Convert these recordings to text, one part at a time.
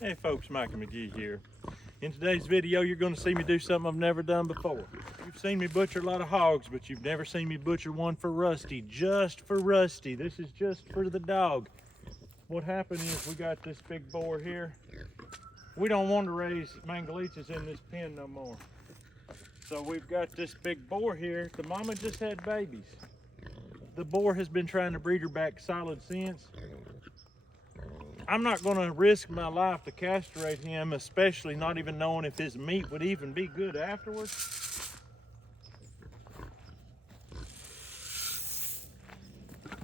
Hey folks, Mike and McGee here. In today's video, you're going to see me do something I've never done before. You've seen me butcher a lot of hogs, but you've never seen me butcher one for Rusty, just for Rusty. This is just for the dog. What happened is we got this big boar here. We don't want to raise mangaliches in this pen no more. So we've got this big boar here. The mama just had babies. The boar has been trying to breed her back solid since. I'm not going to risk my life to castrate him, especially not even knowing if his meat would even be good afterwards.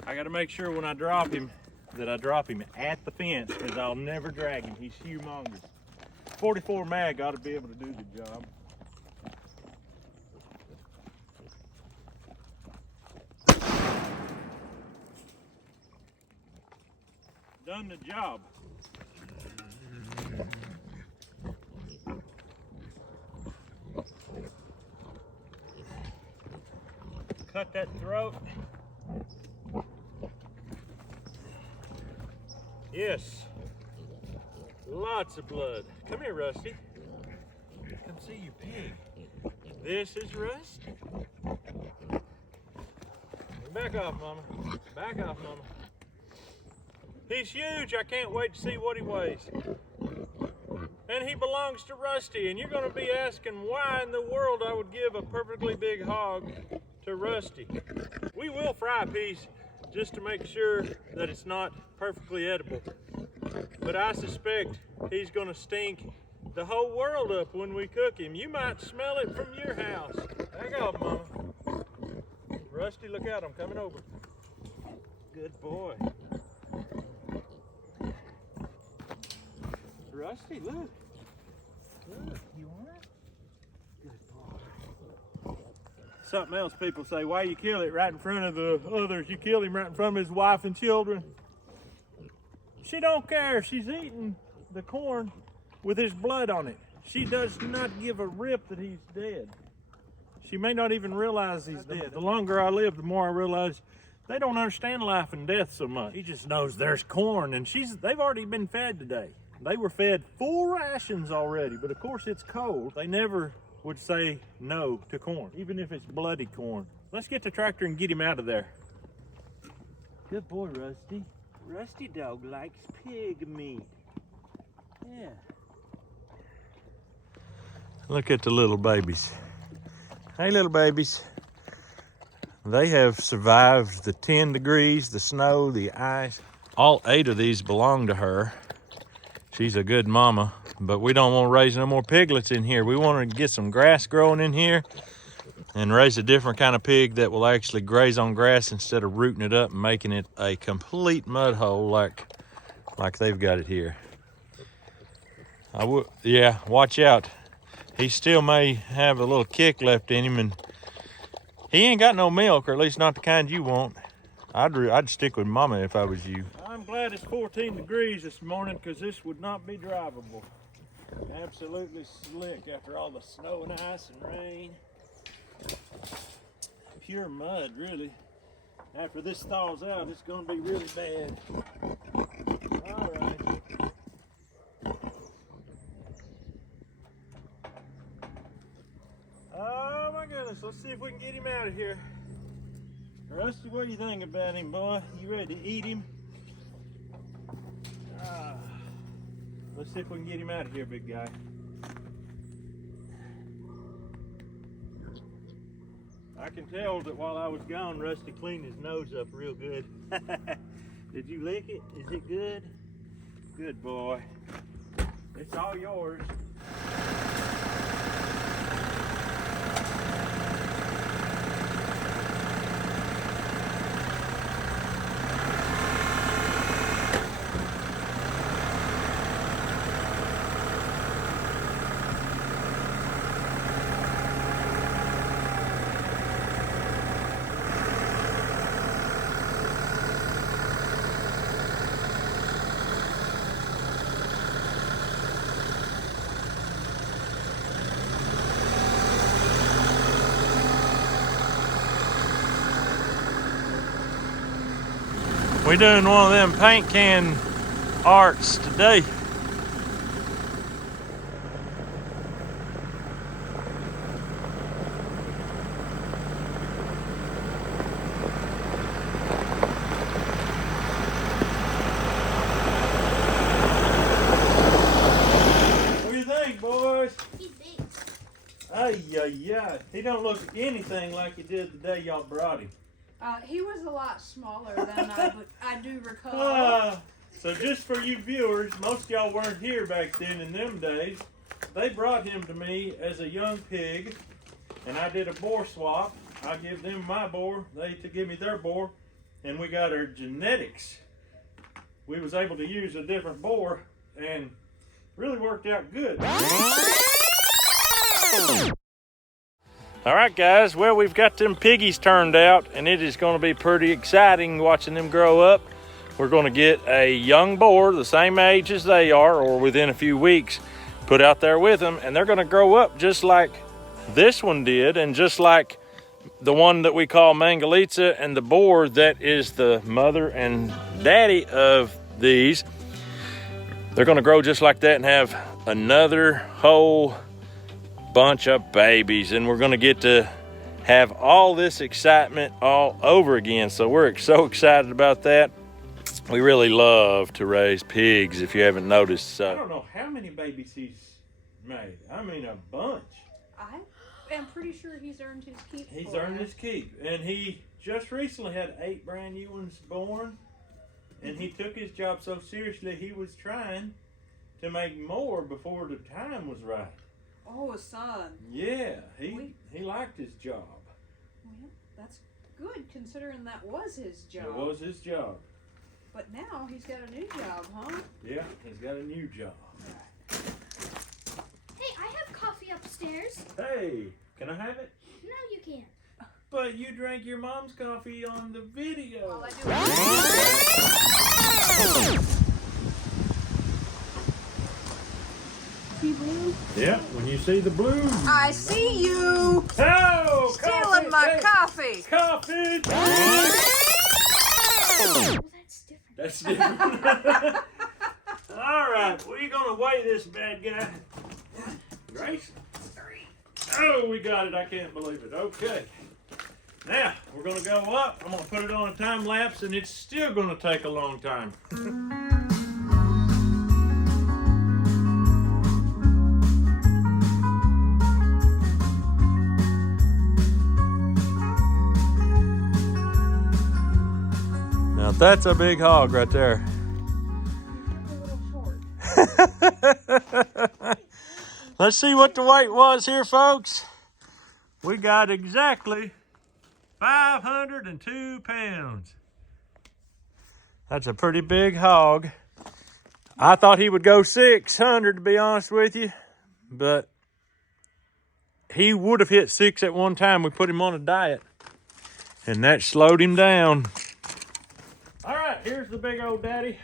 I got to make sure when I drop him that I drop him at the fence, because I'll never drag him. He's humongous. 44 mag ought to be able to do the job. Done the job. Cut that throat. Yes. Lots of blood. Come here, Rusty. Come see your pig. This is Rusty. Back off, Mama. Back off, Mama. He's huge. I can't wait to see what he weighs. And he belongs to Rusty. And you're going to be asking why in the world I would give a perfectly big hog to Rusty. We will fry a piece just to make sure that it's not perfectly edible. But I suspect he's going to stink the whole world up when we cook him. You might smell it from your house. Back off, Mama. Rusty, look out. I'm coming over. Good boy. Rusty, look. Look, you want it? Good boy. Something else people say, why you kill it right in front of the others? You killed him right in front of his wife and children. She don't care. She's eating the corn with his blood on it. She does not give a rip that he's dead. She may not even realize he's dead. The longer I live, the more I realize they don't understand life and death so much. She just knows there's corn, and they've already been fed today. They were fed full rations already, but of course it's cold. They never would say no to corn, even if it's bloody corn. Let's get the tractor and get him out of there. Good boy, Rusty. Rusty dog likes pig meat. Yeah. Look at the little babies. Hey, little babies. They have survived the 10 degrees, the snow, the ice. All 8 of these belong to her. She's a good mama, but we don't want to raise no more piglets in here. We want to get some grass growing in here and raise a different kind of pig that will actually graze on grass instead of rooting it up and making it a complete mud hole like they've got it here. Yeah, watch out. He still may have a little kick left in him, and he ain't got no milk, or at least not the kind you want. I'd stick with Mama if I was you. I'm glad it's 14 degrees this morning, because this would not be drivable. Absolutely slick after all the snow and ice and rain. Pure mud, really. After this thaws out, it's going to be really bad. All right. Oh my goodness, let's see if we can get him out of here. Rusty, what do you think about him, boy? You ready to eat him? Let's see if we can get him out of here, big guy. I can tell that while I was gone, Rusty cleaned his nose up real good. Did you lick it? Is it good? Good boy. It's all yours. We're doing one of them paint can arts today. Yeah. He don't look anything like he did the day y'all brought him. He was a lot smaller than I do recall. So just for you viewers, most of y'all weren't here back then in them days. They brought him to me as a young pig, and I did a boar swap. I give them my boar, they to give me their boar, and we got our genetics. We was able to use a different boar, and really worked out good. All right, guys, well, we've got them piggies turned out, and it is going to be pretty exciting watching them grow up. We're going to get a young boar the same age as they are, or within a few weeks, put out there with them, and they're going to grow up just like this one did, and just like the one that we call Mangalitsa, and the boar that is the mother and daddy of these. They're going to grow just like that and have another whole bunch of babies, and we're going to get to have all this excitement all over again. So we're so excited about that. We really love to raise pigs, if you haven't noticed. I don't know how many babies he's made. I mean, a bunch. I am pretty sure he's earned his keep. He's earned his keep, and he just recently had 8 brand new ones born, and he took his job so seriously he was trying to make more before the time was right. Oh, son. Yeah, he liked his job. Well, that's good considering that was his job. It was his job. But now he's got a new job, huh? Yeah, he's got a new job. Right. Hey, I have coffee upstairs. Hey, can I have it? No, you can't. But you drank your mom's coffee on the video. All I do is... See blue? Yeah, when you see the blue. I see you! Oh, Stealing my coffee! Coffee! Oh, that's different. That's different. All right, we're going to weigh this bad guy. Grace? 3. Oh, we got it. I can't believe it. Okay. Now, we're going to go up. I'm going to put it on a time lapse, and it's still going to take a long time. Now, that's a big hog right there. Let's see what the weight was here, folks. We got exactly 502 pounds. That's a pretty big hog. I thought he would go 600, to be honest with you, but he would have hit 6 at one time. We put him on a diet, and that slowed him down. All right, here's the big old daddy.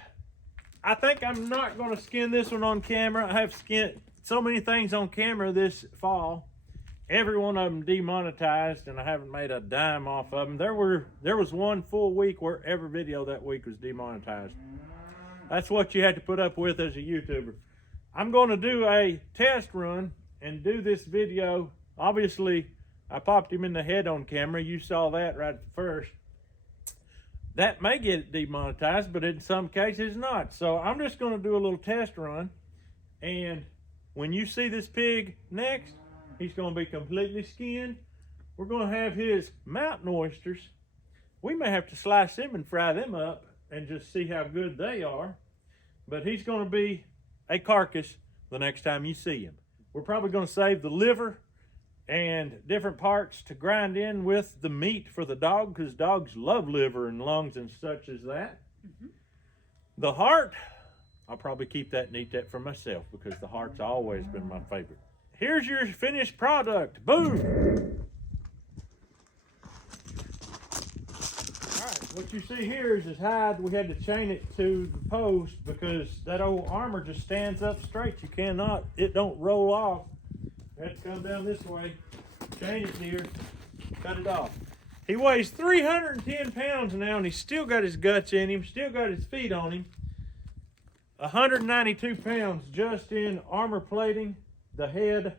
I think I'm not going to skin this one on camera. I have skinned so many things on camera this fall. Every one of them demonetized, and I haven't made a dime off of them. There was one full week where every video that week was demonetized. That's what you had to put up with as a YouTuber. I'm going to do a test run and do this video. Obviously, I popped him in the head on camera. You saw that right at first. That may get it demonetized, but in some cases not. So I'm just going to do a little test run, and when you see this pig next, he's going to be completely skinned. We're going to have his mountain oysters. We may have to slice them and fry them up and just see how good they are. But he's going to be a carcass the next time you see him. We're probably going to save the liver and different parts to grind in with the meat for the dog, because dogs love liver and lungs and such as that. Mm-hmm. The heart, I'll probably keep that and eat that for myself, because the heart's always been my favorite. Here's your finished product. Boom! All right, what you see here is his hide. We had to chain it to the post because that old armor just stands up straight. You cannot, it don't roll off. You have to come down this way, chain it here, cut it off. He weighs 310 pounds now, and he's still got his guts in him, still got his feet on him. 192 pounds just in armor plating, the head,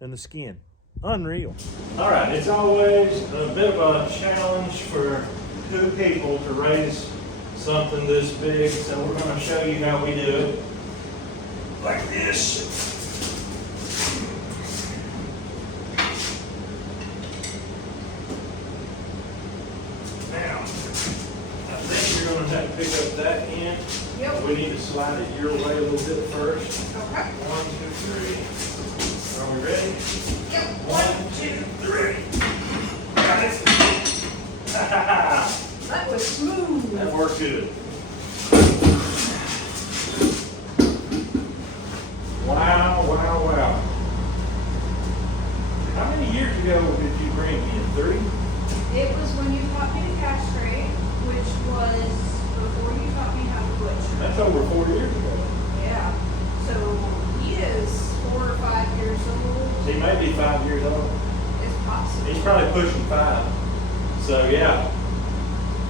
and the skin. Unreal. All right, it's always a bit of a challenge for 2 people to raise something this big, so we're going to show you how we do it. Like this. that in. Yep. We need to slide it your way a little bit first. Okay. 1, 2, 3. Are we ready? Yep. 1, 2, 3. Got it. That was smooth. That worked good. Wow, wow, wow. How many years ago did you bring me in? 3? It was when you taught me to castrate, which was before you taught me how to butcher. That's over 4 years ago. Yeah. So he is 4 or 5 years old. He may be 5 years old. It's possible. He's probably pushing 5. So yeah,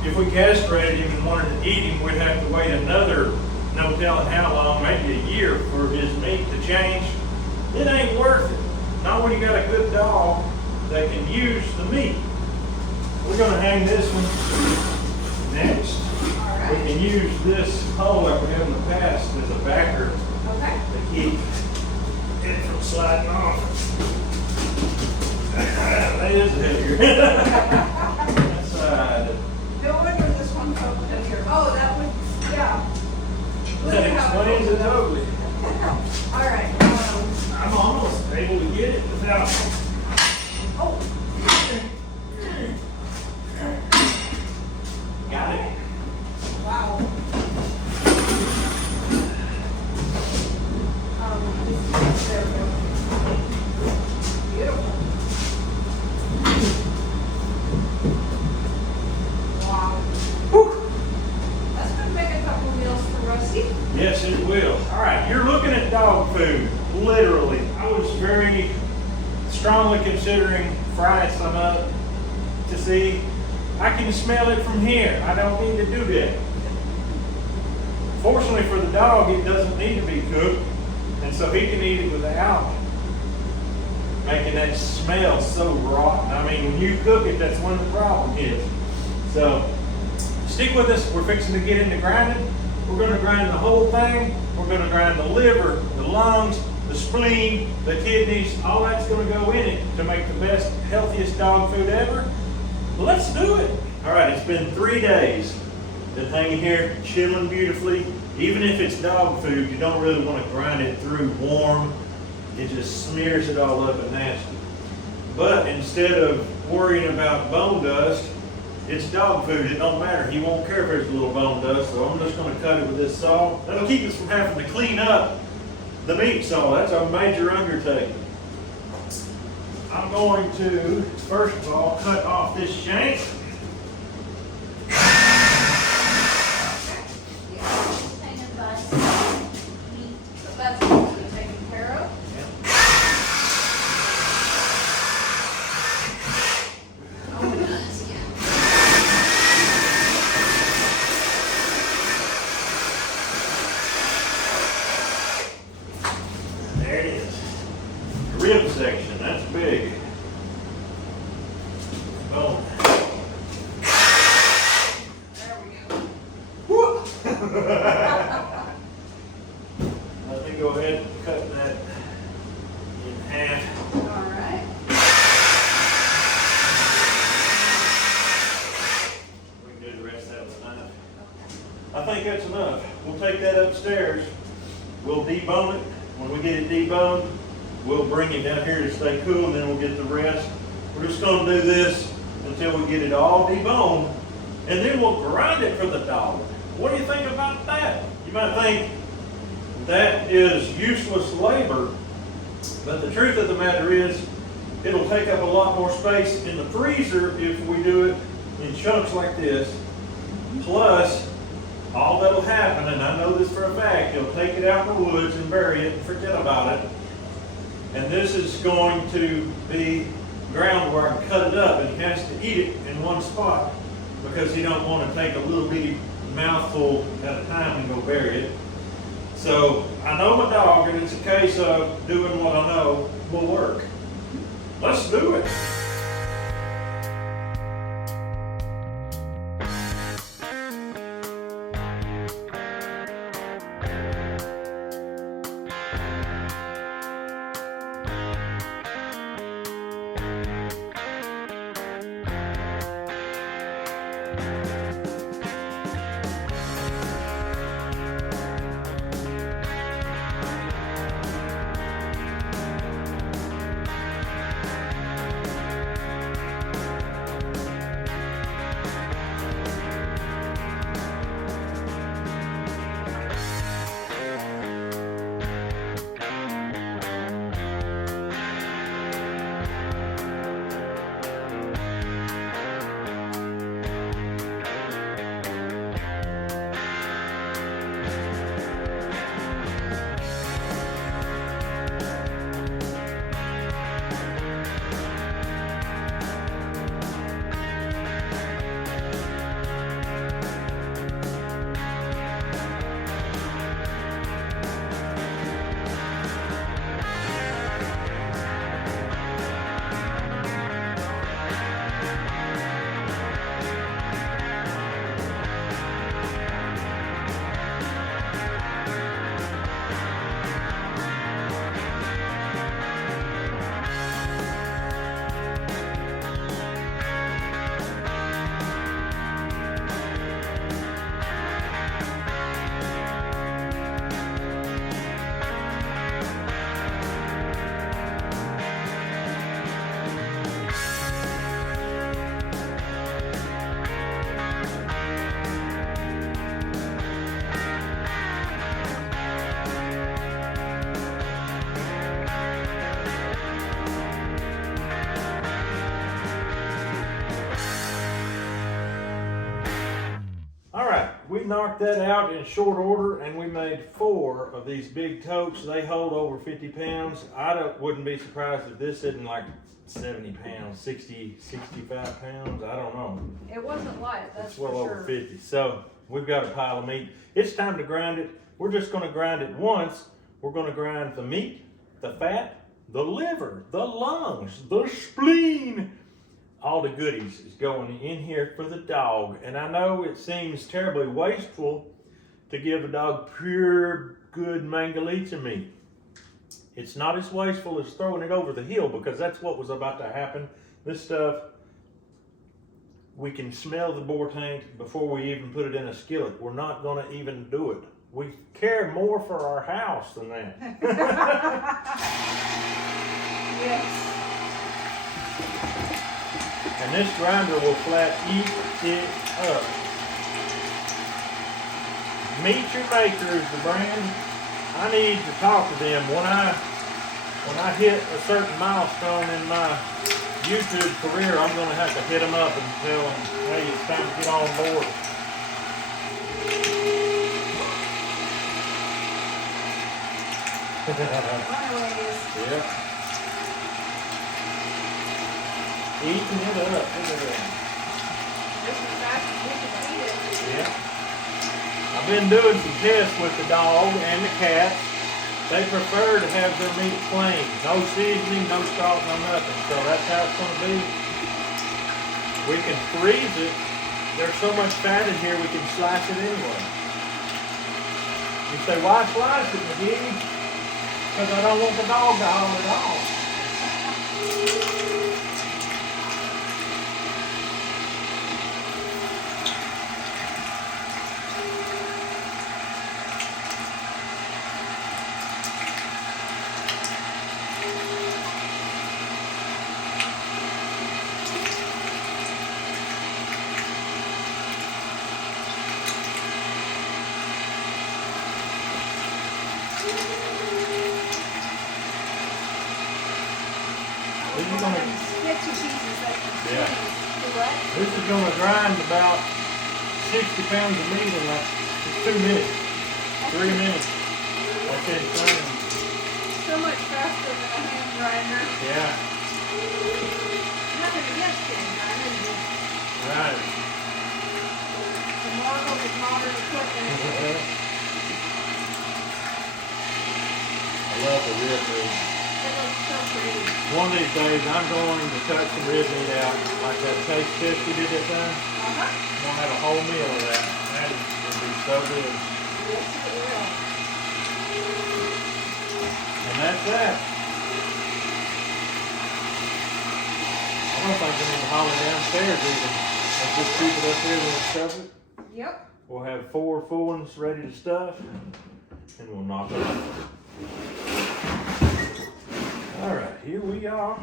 if we castrated him and wanted to eat him, we'd have to wait another, no telling how long, maybe a year for his meat to change. It ain't worth it. Not when you got a good dog that can use the meat. We're gonna hang this one next. All right. We can use this hole like we have in the past as a backer Okay. to keep it from sliding off. That is heavier. That side. No wonder this one felt heavier. Oh, that would, yeah. Look That at how it explains it totally. All right. I'm almost able to get it without. Oh. Got it. Wow. There we go. Beautiful. Wow. Whew. That's gonna make a couple meals for Rusty. Yes, it will. All right, you're looking at dog food, literally. I was very strongly considering frying some up to see. I can smell it from here. I don't need to do that. Fortunately for the dog, it doesn't need to be cooked, and so he can eat it without making that smell so rotten. I mean, when you cook it, that's when the problem is. So stick with us. We're fixing to get into grinding. We're going to grind the whole thing. We're going to grind the liver, the lungs, the spleen, the kidneys. All that's going to go in it to make the best, healthiest dog food ever. Let's do it. All right, it's been 3 days. Been hanging here, chilling beautifully. Even if it's dog food, you don't really want to grind it through warm. It just smears it all up and nasty. But instead of worrying about bone dust, it's dog food. It don't matter. He won't care if there's a little bone dust, so I'm just going to cut it with this saw. That'll keep us from having to clean up the meat saw. That's a major undertaking. I'm going to, first of all, cut off this shank. That's taken care of. Oh, yes, yeah. There it is. Rib section, that's big. Bone. There we go. Whoop. Let me go ahead and cut that in half. All right. We can do the rest out of the knife. I think that's enough. We'll take that upstairs. We'll debone it. When we get it deboned, we'll bring it down here to stay cool, and then we'll get the rest. We're just going to do this until we get it all deboned, and then we'll grind it for the dog. What do you think about that? You might think that is useless labor, but the truth of the matter is it'll take up a lot more space in the freezer if we do it in chunks like this. Plus, all that'll happen, and I know this for a fact, he'll take it out in the woods and bury it and forget about it. And this is going to be ground where I can cut it up, and he has to eat it in one spot because he don't want to take a little bitty mouthful at a time and go bury it. So I know my dog, and it's a case of doing what I know will work. Let's do it. knocked that out in short order, and we made 4 of these big totes. They hold over 50 pounds. Wouldn't be surprised if this isn't like 70 pounds, 60, 65 pounds. I don't know. It wasn't light, that's It's well for over sure. 50. So we've got a pile of meat. It's time to grind it. We're just going to grind it once. We're going to grind the meat, the fat, the liver, the lungs, the spleen. All the goodies is going in here for the dog. And I know it seems terribly wasteful to give a dog pure, good mangalitsa meat. It's not as wasteful as throwing it over the hill, because that's what was about to happen. This stuff, we can smell the boar taint before we even put it in a skillet. We're not going to even do it. We care more for our house than that. Yes. And this grinder will flat eat it up. Meet Your Maker is the brand. I need to talk to them. When I hit a certain milestone in my YouTube career, I'm going to have to hit them up and tell them, hey, it's time to get on board. Yeah. Eating it up. Look at that. Just as fast as we can eat it. Yeah. I've been doing some tests with the dog and the cat. They prefer to have their meat plain. No seasoning, no salt, no nothing. So that's how it's going to be. We can freeze it. There's so much fat in here we can slice it anyway. You say, why slice it, McGie? Because I don't want the dog to haul it off. This is going to grind about 60 pounds of meat in like 2 minutes, 3 minutes. That's insane. So much faster than a hand grinder. Yeah. Nothing against hand grinders. Right. The marvel of modern equipment. I love the rib meat. It looks so pretty. One of these days, I'm going to cut some rib meat out, like that taste test we did that time. Uh-huh. I'm going to have a whole meal of that. That is going to be so good. Yes, it will. And that's that. I don't think we need to haul it downstairs even. Let's just keep it up here and we'll stuff it. Yep. We'll have 4 full ones ready to stuff, and we'll knock it out. All right, here we are.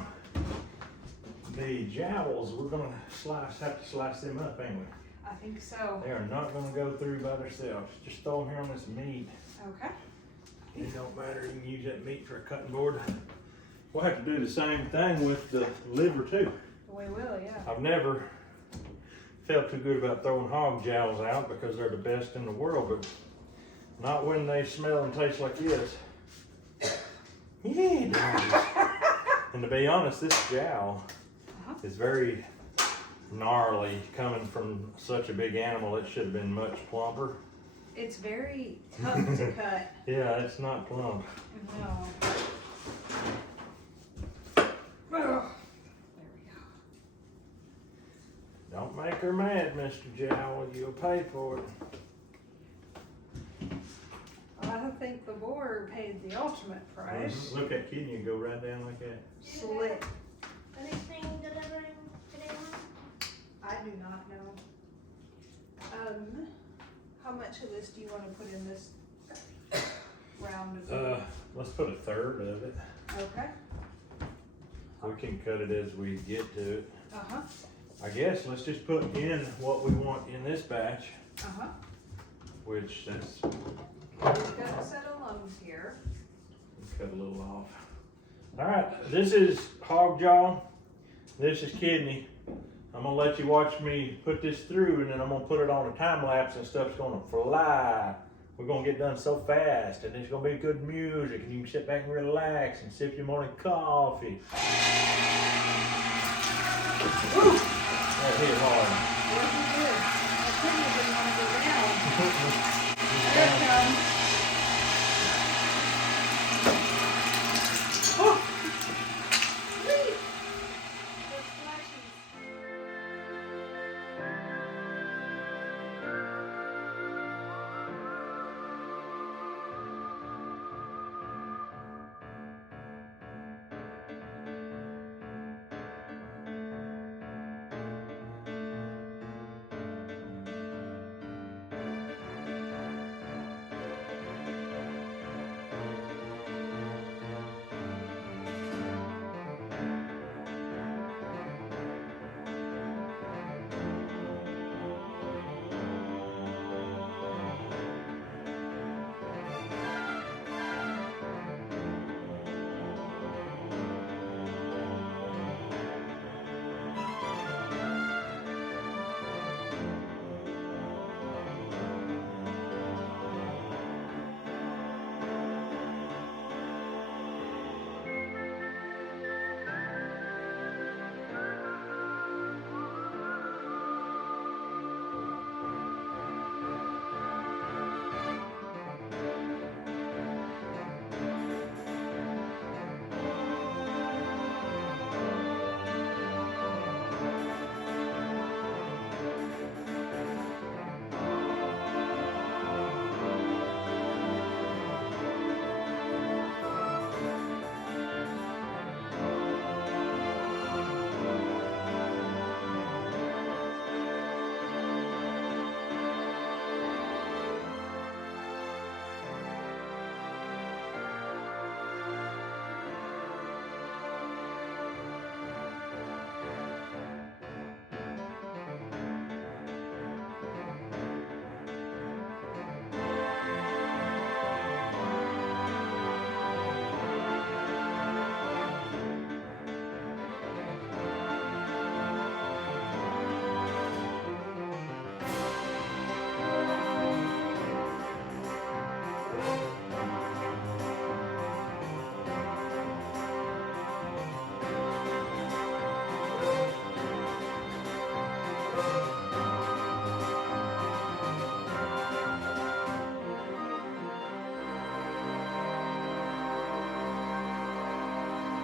The jowls, we're gonna have to slice them up, ain't we? I think so. They are not gonna go through by themselves. Just throw them here on this meat. Okay. It don't matter, you can use that meat for a cutting board. We'll have to do the same thing with the liver too. We will, yeah. I've never felt too good about throwing hog jowls out because they're the best in the world, but not when they smell and taste like this. Yeah. And to be honest, this jowl is very gnarly coming from such a big animal. It should have been much plumper. It's very tough to cut. Yeah, it's not plump. No. Ugh. There we go. Don't make her mad, Mr. Jowl. You'll pay for it. I think the boar paid the ultimate price. Look, that kidney can go right down like that. Slick. Anything delivering today? I do not know. How much of this do you want to put in this round of meat? Let's put a third of it. Okay. We can cut it as we get to it. Uh-huh. I guess let's just put in what we want in this batch, Uh-huh. which that's, We've got a set of lungs here. cut a little off. All right, this is hog jaw. This is kidney. I'm gonna let you watch me put this through, and then I'm gonna put it on a time lapse, and stuff's gonna fly. We're gonna get done so fast, and it's gonna be good music, and you can sit back and relax and sip your morning coffee. Woo! That hit hard. Working good. I couldn't even want to go down. There it comes. Whee! Those flashes.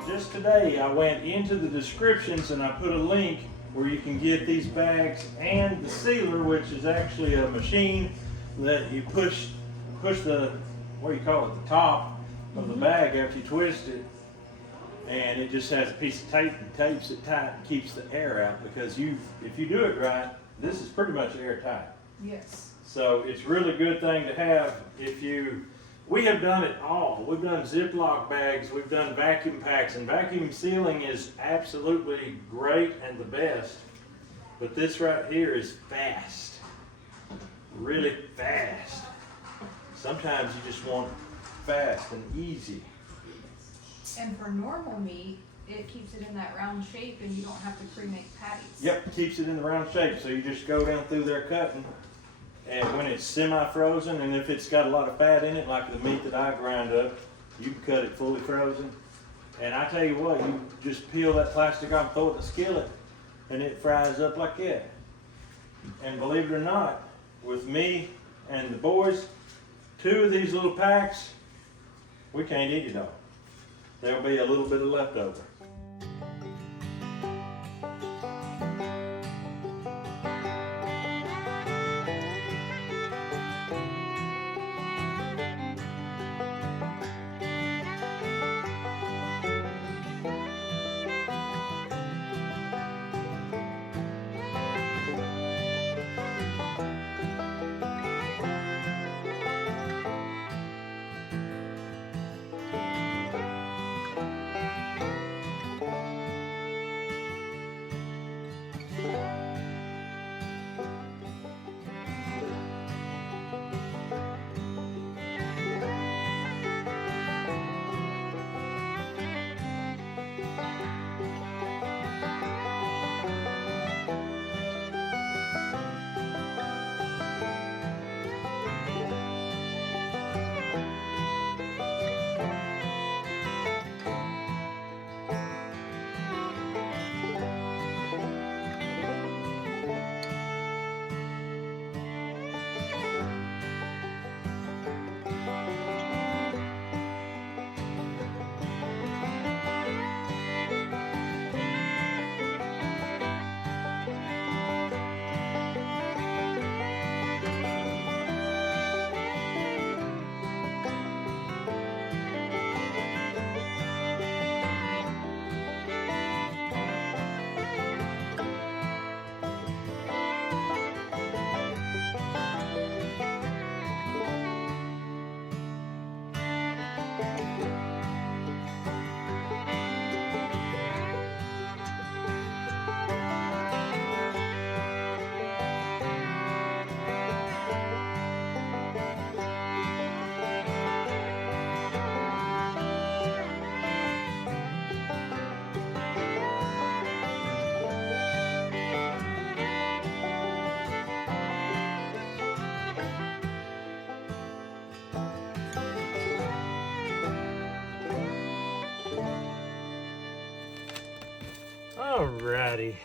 Just today, I went into the descriptions and I put a link where you can get these bags and the sealer, which is actually a machine that you push the, what do you call it, the top of the bag after you twist it, and it just has a piece of tape and tapes it tight and keeps the air out, because if you do it right, this is pretty much airtight. Yes. So it's a really good thing to have if you, we have done it all. We've done Ziploc bags, we've done vacuum packs, and vacuum sealing is absolutely great and the best. But this right here is fast, really fast. Sometimes you just want fast and easy. And for normal meat, it keeps it in that round shape and you don't have to pre-make patties. Yep, keeps it in the round shape, so you just go down through there cutting. And when it's semi-frozen, and if it's got a lot of fat in it, like the meat that I grind up, you can cut it fully frozen. And I tell you what, you just peel that plastic off, throw it in the skillet, and it fries up like that. And believe it or not, with me and the boys, 2 of these little packs, we can't eat it all. There'll be a little bit of leftover. Alrighty,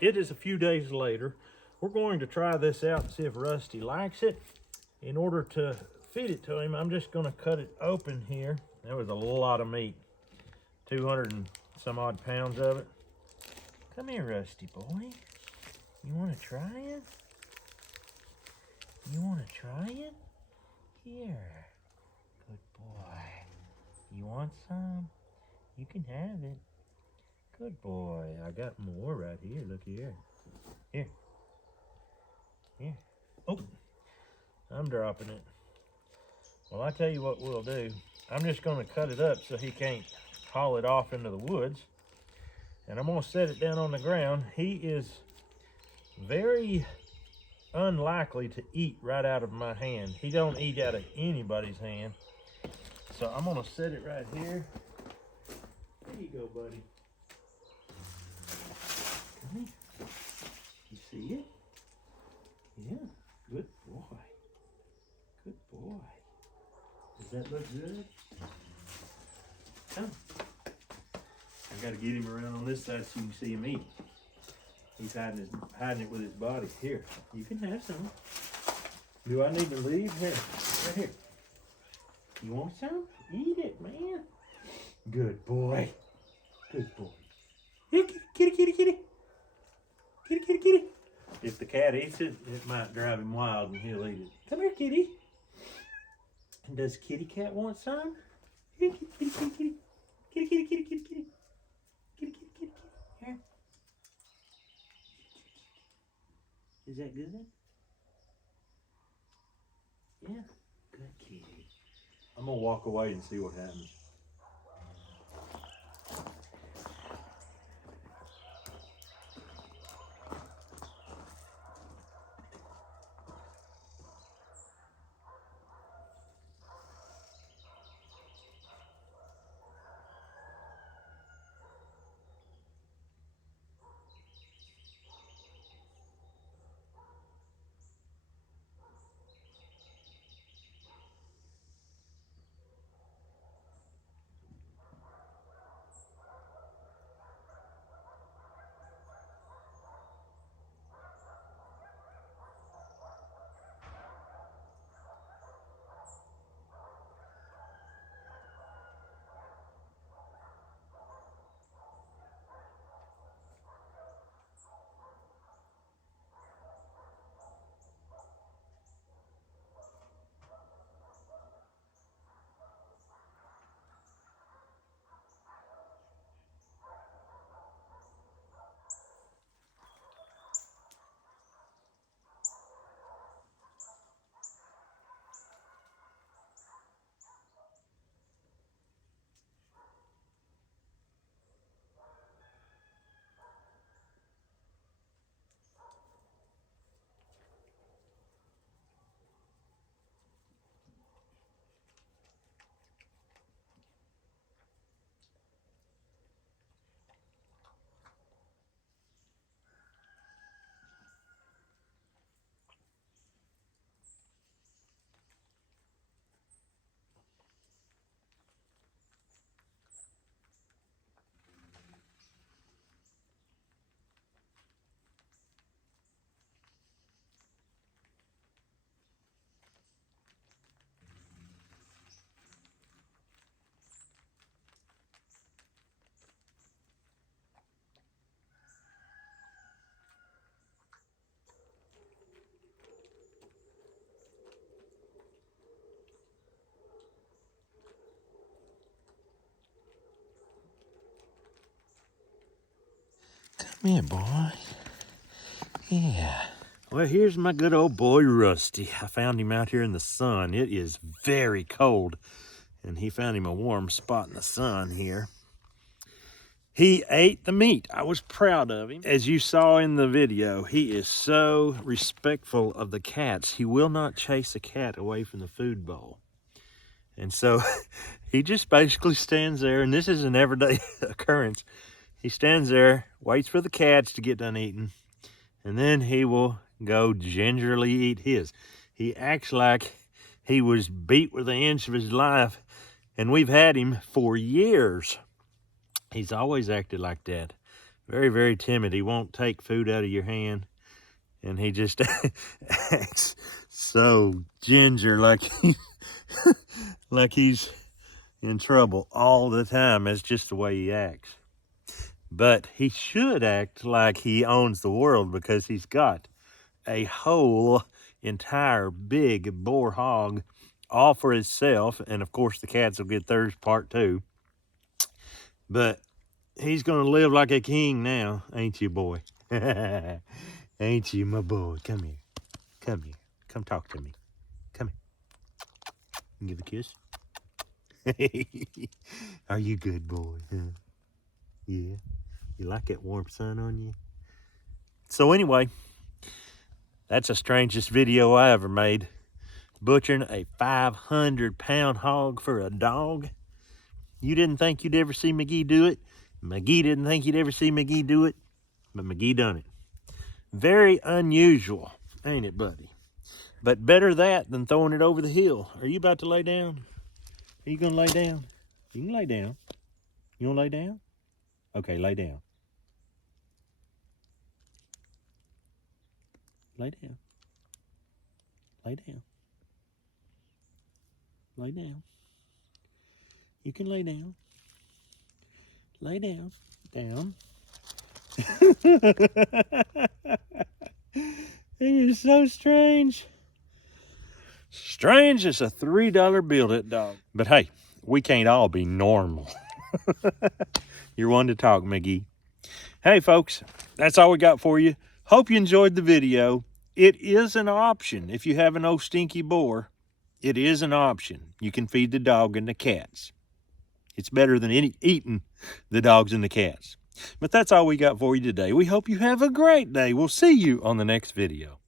it is a few days later. We're going to try this out and see if Rusty likes it. In order to feed it to him, I'm just going to cut it open here. There was a lot of meat, 200 and some odd pounds of it. Come here, Rusty boy. You want to try it? You want to try it? Here. Good boy. You want some? You can have it. Good boy. I got more right here. Look here. Here. Here. Oh, I'm dropping it. Well, I tell you what we'll do. I'm just going to cut it up so he can't haul it off into the woods. And I'm going to set it down on the ground. He is very unlikely to eat right out of my hand. He don't eat out of anybody's hand. So I'm going to set it right here. There you go, buddy. Come here. You see it? Yeah. Good boy. Good boy. Does that look good? Come. I got to get him around on this side so you can see him eat. He's hiding it with his body. Here, you can have some. Do I need to leave? Here, right here. You want some? Eat it, man. Good boy. Good boy. Here, kitty, kitty, kitty. Kitty, kitty, kitty. If the cat eats it, it might drive him wild and he'll eat it. Come here, kitty. And does kitty cat want some? Here, kitty, kitty, kitty, kitty. Kitty, kitty, kitty, kitty, kitty. Kitty, kitty, kitty, kitty. Here. Is that good? Yeah. Good kitty. I'm going to walk away and see what happens. Come here, boy. Yeah. Well, here's my good old boy, Rusty. I found him out here in the sun. It is very cold, and he found him a warm spot in the sun here. He ate the meat. I was proud of him. As you saw in the video, he is so respectful of the cats. He will not chase a cat away from the food bowl. And so he just basically stands there, and this is an everyday occurrence. He stands there, waits for the cats to get done eating, and then he will go gingerly eat his. He acts like he was beat with an inch of his life, and we've had him for years. He's always acted like that. Very, very timid. He won't take food out of your hand. And he just acts so ginger, like he's in trouble all the time. That's just the way he acts. But he should act like he owns the world, because he's got a whole entire big boar hog all for himself. And of course the cats will get theirs part too. But he's gonna live like a king now, ain't you, boy? Ain't you, my boy? Come here. Come here. Come talk to me. Come here. Give a kiss. Are you good, boy? Huh? Yeah. You like that warm sun on you? So anyway, that's the strangest video I ever made. Butchering a 500-pound hog for a dog. You didn't think you'd ever see McGee do it. McGee didn't think you'd ever see McGee do it. But McGee done it. Very unusual, ain't it, buddy? But better that than throwing it over the hill. Are you about to lay down? Are you gonna lay down? You can lay down. You wanna lay down? Okay, lay down. Lay down. Lay down. Lay down. You can lay down. Lay down. Down. It is so strange. Strange as a $3 bill, that dog. But hey, we can't all be normal. You're one to talk, McGee. Hey, folks, that's all we got for you. Hope you enjoyed the video. It is an option. If you have an old stinky boar, it is an option. You can feed the dog and the cats. It's better than eating the dogs and the cats. But that's all we got for you today. We hope you have a great day. We'll see you on the next video.